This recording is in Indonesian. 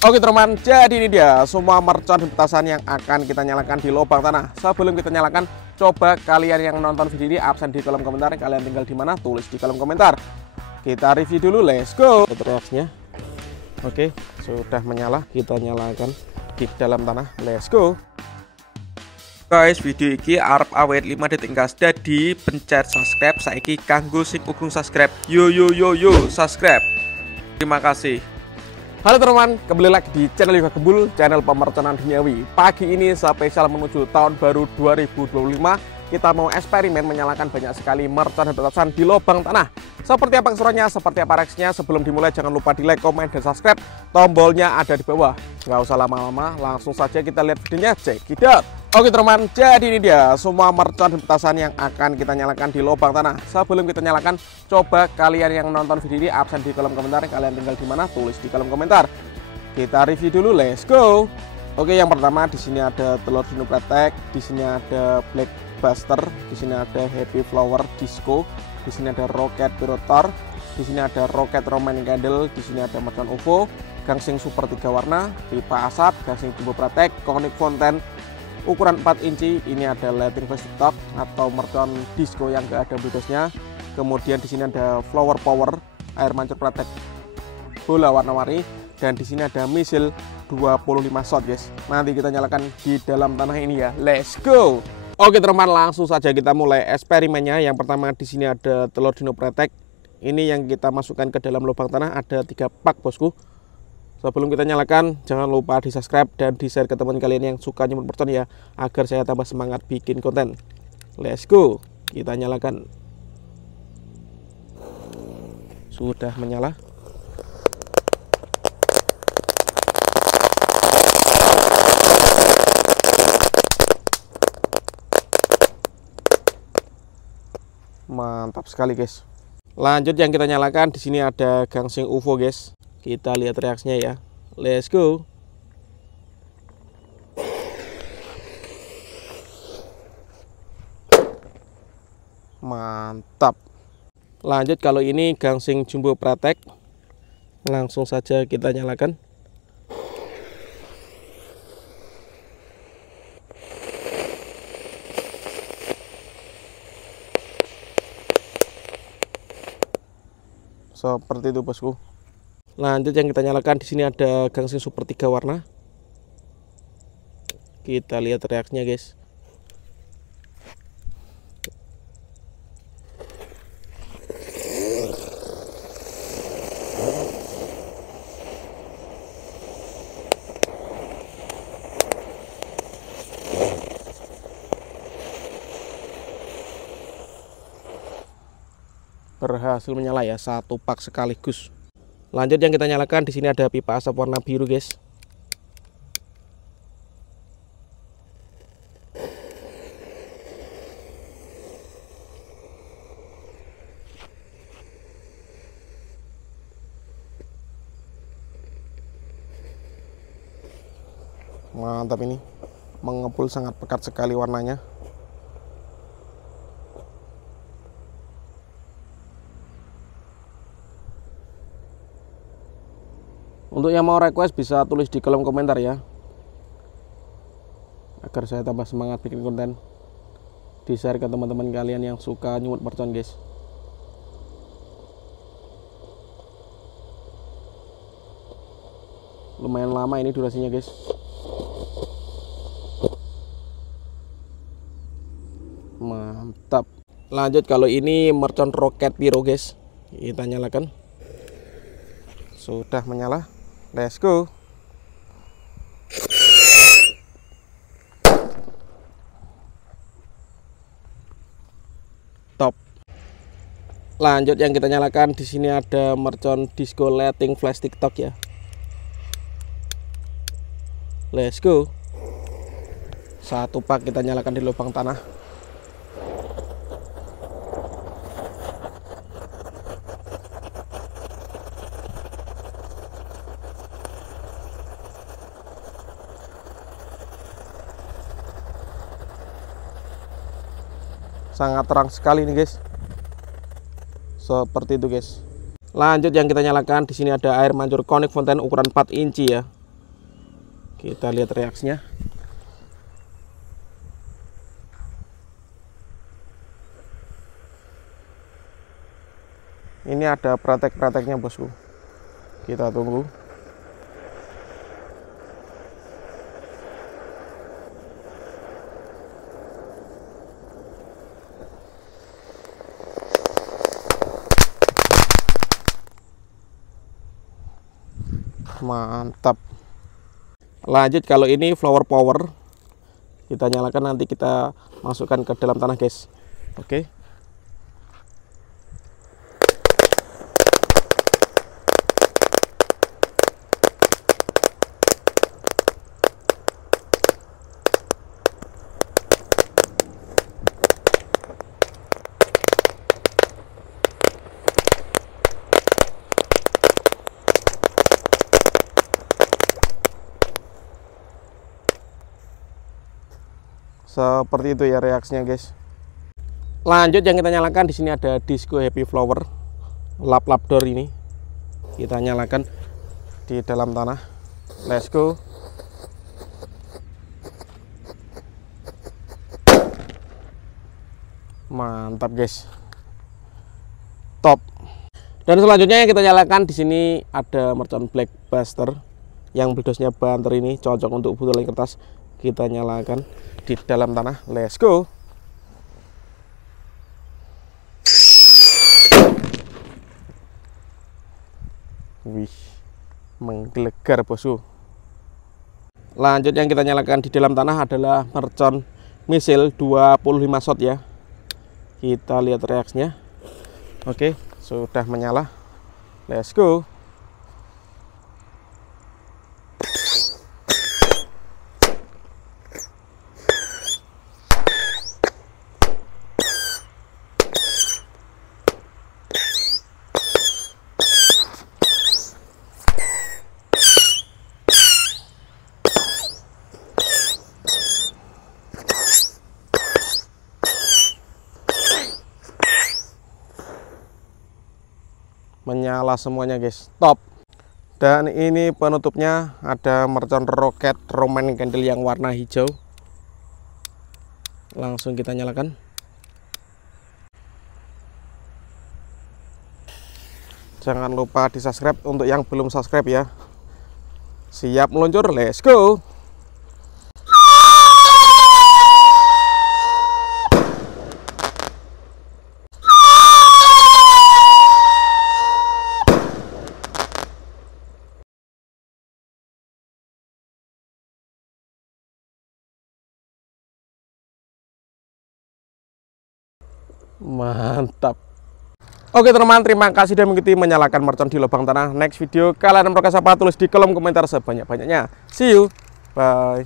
Oke teman, jadi ini dia semua mercon petasan yang akan kita nyalakan di lubang tanah. Sebelum kita nyalakan, coba kalian yang nonton video ini absen di kolom komentar. Kalian tinggal di mana? Tulis di kolom komentar. Kita review dulu, let's go. Itu reaksinya. Oke, sudah menyala. Kita nyalakan di dalam tanah, let's go. Guys, video ini arep awet 5 detik gas. Jadi pencet subscribe saiki kanggo sing ugung subscribe. Yo subscribe. Terima kasih. Halo teman-teman, kembali lagi di channel Yoga Gembul, channel pemerconan duniawi. Pagi ini spesial menuju tahun baru 2025. Kita mau eksperimen menyalakan banyak sekali mercon dan petasan di lubang tanah. Seperti apa keseruannya, seperti apa reaksinya. Sebelum dimulai jangan lupa di like, komen, dan subscribe. Tombolnya ada di bawah. Nggak usah lama-lama, langsung saja kita lihat videonya. Check it out. Oke teman, jadi ini dia semua mercon dan petasan yang akan kita nyalakan di lubang tanah. Sebelum kita nyalakan, coba kalian yang nonton video ini absen di kolom komentar. Kalian tinggal di mana? Tulis di kolom komentar. Kita review dulu, let's go. Oke, yang pertama di sini ada telur dino pretek, di sini ada black buster, di sini ada happy flower disco, di sini ada rocket pirotor, di sini ada rocket roman candle, di sini ada mercon UFO, gangsing super 3 warna, pipa asap, gangsing jumbo pretek, conic fountain ukuran 4 inci. Ini ada lighting flash stock atau mercon disco yang gak ada bledosnya. Kemudian di sini ada flower power air mancur pretek bola warna-warni, dan di sini ada misil 25 shot guys. Nanti kita nyalakan di dalam tanah ini ya. Let's go. Oke teman, langsung saja kita mulai eksperimennya. Yang pertama di sini ada telur dino pretek. Ini yang kita masukkan ke dalam lubang tanah, ada 3 pak bosku. Sebelum kita nyalakan, jangan lupa di subscribe dan di share ke teman kalian yang suka nyemut mercon ya, agar saya tambah semangat bikin konten. Let's go. Kita nyalakan. Sudah menyala. Mantap sekali guys. Lanjut yang kita nyalakan, di sini ada gangsing UFO guys. Kita lihat reaksinya ya. Let's go. Mantap. Lanjut kalau ini gangsing jumbo pretek. Langsung saja kita nyalakan. Seperti itu bosku. Lanjut yang kita nyalakan, di sini ada gangsing super 3 warna. Kita lihat reaksinya guys. Berhasil menyala ya, 1 pak sekaligus. Lanjut yang kita nyalakan, di sini ada pipa asap warna biru guys. Mantap, ini mengepul sangat pekat sekali warnanya. Untuk yang mau request bisa tulis di kolom komentar ya, agar saya tambah semangat bikin konten. Di share ke teman-teman kalian yang suka nyumut mercon guys. Lumayan lama ini durasinya guys. Mantap. Lanjut kalau ini mercon rocket piro guys. Kita nyalakan. Sudah menyala. Let's go. Top. Lanjut yang kita nyalakan, di sini ada mercon disco lighting flash TikTok ya. Let's go. 1 pak kita nyalakan di lubang tanah. Sangat terang sekali nih guys. Seperti itu guys. Lanjut yang kita nyalakan, di sini ada air mancur conic fountain ukuran 4 inci ya. Kita lihat reaksinya. Ini ada pratek-prateknya bosku. Kita tunggu. Mantap. Lanjut, kalau ini flower power, kita nyalakan, nanti kita masukkan ke dalam tanah guys. Oke. Seperti itu ya reaksinya guys. Lanjut, yang kita nyalakan di sini ada disco happy flower lap-lap door. Ini kita nyalakan di dalam tanah. Let's go. Mantap guys. Top. Dan selanjutnya yang kita nyalakan di sini ada mercon black buster yang bledosnya banter, ini cocok untuk butelan kertas. Kita nyalakan di dalam tanah. Let's go. Wih, menggelegar bosku. Lanjut, yang kita nyalakan di dalam tanah adalah mercon misil 25 shot ya. Kita lihat reaksinya. Oke, sudah menyala. Let's go. Menyala semuanya guys, top. Dan ini penutupnya ada mercon roket Roman candle yang warna hijau. Langsung kita nyalakan. Jangan lupa di subscribe untuk yang belum subscribe ya. Siap meluncur, let's go. Mantap. Oke teman-teman, terima kasih sudah mengikuti menyalakan mercon di lubang tanah. Next video kalian merokok apa, tulis di kolom komentar sebanyak-banyaknya. See you, bye.